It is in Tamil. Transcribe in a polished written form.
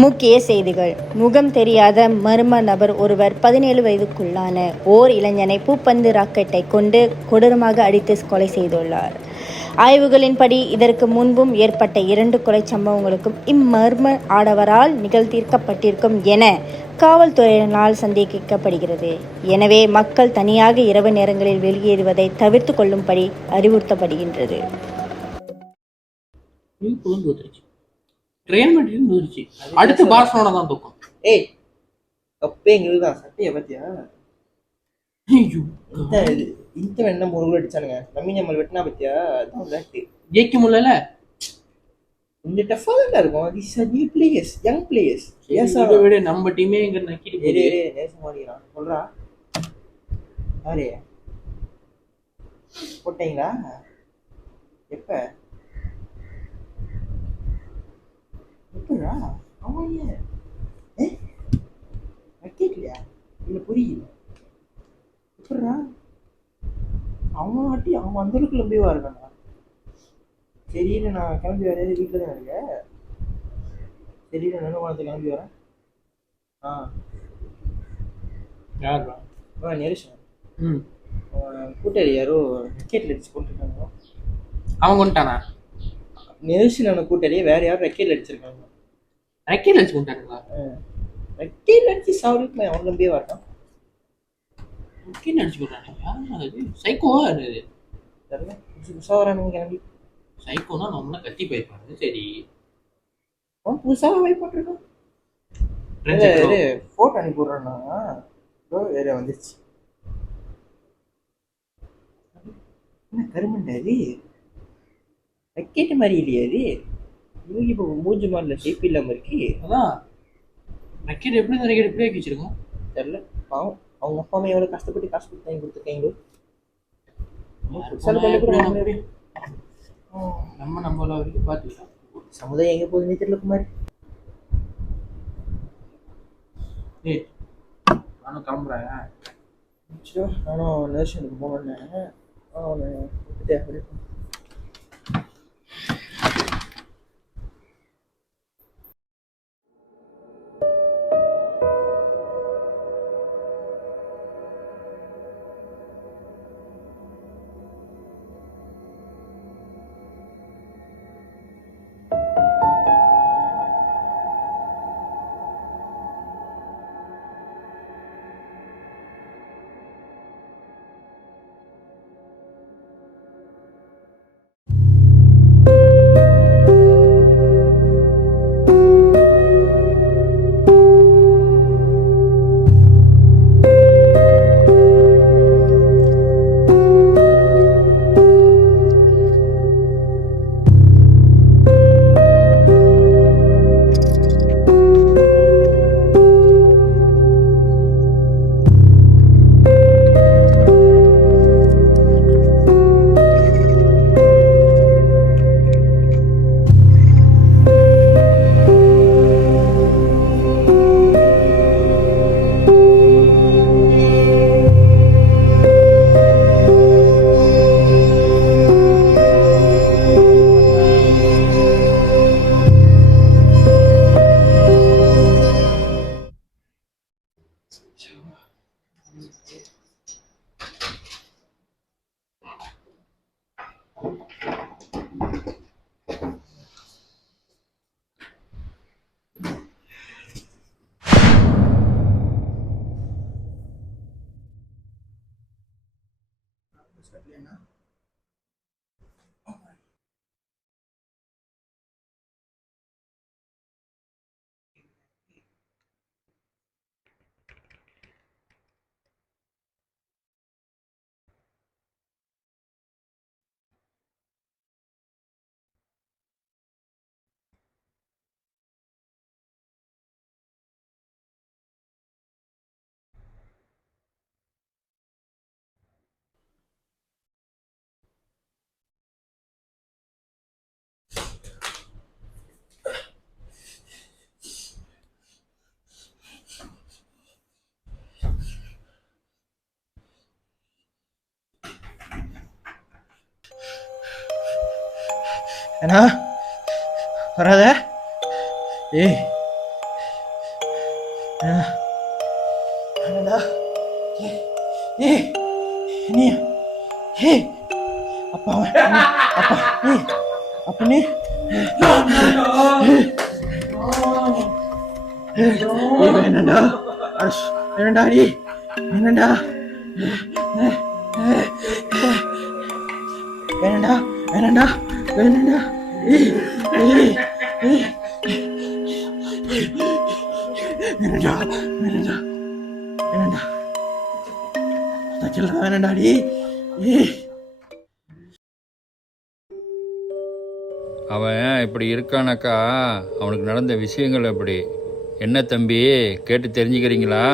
முக்கிய செய்திகள். முகம் தெரியாத மர்ம நபர் ஒருவர் 17 வயதுக்குள்ளான ஓர் இளைஞனை பூப்பந்து ராக்கெட்டை கொண்டு கொடூரமாக அடித்து கொலை செய்துள்ளார். ஆய்வுகளின்படி இதற்கு முன்பும் ஏற்பட்ட 2 கொலை சம்பவங்களுக்கும் இம்மர்ம ஆடவரால் நிகழ்த்தியிருக்கப்பட்டிருக்கும் என காவல்துறையினரால் சந்தேகிக்கப்படுகிறது. எனவே மக்கள் தனியாக இரவு நேரங்களில் வெளியேறுவதை தவிர்த்து கொள்ளும்படி அறிவுறுத்தப்படுகின்றது. ரியல் மேட்ரிட் வந்துருச்சு. அடுத்து பார்சலோனா தான் தூக்கும். ஏய் கப்பே எங்களுதான் சட்டைய பத்தியா? இந்த என்ன ஒரு கோல் அடிச்சானுங்க. லமீன் யமால் வெட்டினா பத்தியா? அதான் விளையாட்டு ஜெயிக்க முடியல. இந்த டஃபா தான் இருக்கும். This are new players, young players. இதை விட நம்ம டீமே இங்க நக்கிட்டு போகுது. நேசம் மாடிக்கிறான் சொல்றா. யாரே போட்டீங்களா? எப்ப எப்படா அவன் கேட்கலையா? இல்ல புரியல. எப்படா அவன் வாட்டி அவன் அந்த அளவுக்கு நம்பிவா இருக்கானா? சரின்னு நான் கிளம்பி வரேன். வீட்டில் தான் இருக்க. சரின்னு நினைவானத்தை கிளம்பி வரேன். நெரிசன் கூட்டாளி யாரோ ரெக்கெட்ல அடிச்சு கொண்டுருக்காங்க. அவன் கொண்டுட்டானா? நெரிசனான கூட்டாளியே வேற யாரும் ரெக்கெட்ல அடிச்சிருக்காங்க. ரெக்கெட்ல அடிச்சு கொண்டுட்டானுங்களா? ரெக்கெட்ல அடிச்சு சாவடிக்கு அவன் நம்பியே வரட்டான். ரெக்கெட்ல அடிச்சு கொண்டானுங்க. சைக்கோவா இருந்தது. தெரியல புதுசா வரானுங்க கிளம்பி. சைக்கோனா நம்மள கத்தி போயிருப்பாங்க. சரி அவன் புதுசாக வைப் பண்ணிருக்கான். போட்டோ அனுப்பி விடுறான்னா வேற வந்துருச்சு. என்ன கருமண்டா அது? ரக்கெட் மாதிரி இல்லையா அது? இவங்க இப்போ மூஞ்சி மாதிரில ஷேப் இல்லாமல் இருக்கு. அதான் ரக்கெட் எப்படி இந்த ரக்கெட் எப்படி ஆக்கி வச்சிருக்கோம் தெரியல. பாவம் அவங்க அப்பா அம்மா எவ்வளோ கஷ்டப்பட்டு காசு கொடுத்தாங்க கொடுத்துருக்காங்களோ. நம்மள வரைக்கும் பார்த்துக்கிட்டோம். சமுதாயம் எங்கே போகுதுன்னே தெரியல குமார். நானும் கிளம்புறேன். நானும் நர்ஷனுக்கு போனேன். அவனை விட்டுட்டேன். ஏன்னா வராத. ஏய் வேணாண்டா. ஏய் நீ ஏய் அப்பா அப்பா நீ அப்பா நீ வேணாண்டா அர்ஷ் வேணாண்டா நீ வேணாண்டா வேணாண்டா வேணாண்டா வேணாண்டா வேணாண்டா வேணாண்டா வேணாண்டா தச்சல வேணாண்டாடி அவன் இப்படி இருக்கானாக்கா அவனுக்கு நடந்த விஷயங்கள் எப்படி என்ன தம்பி கேட்டு தெரிஞ்சுக்கிறீங்களா?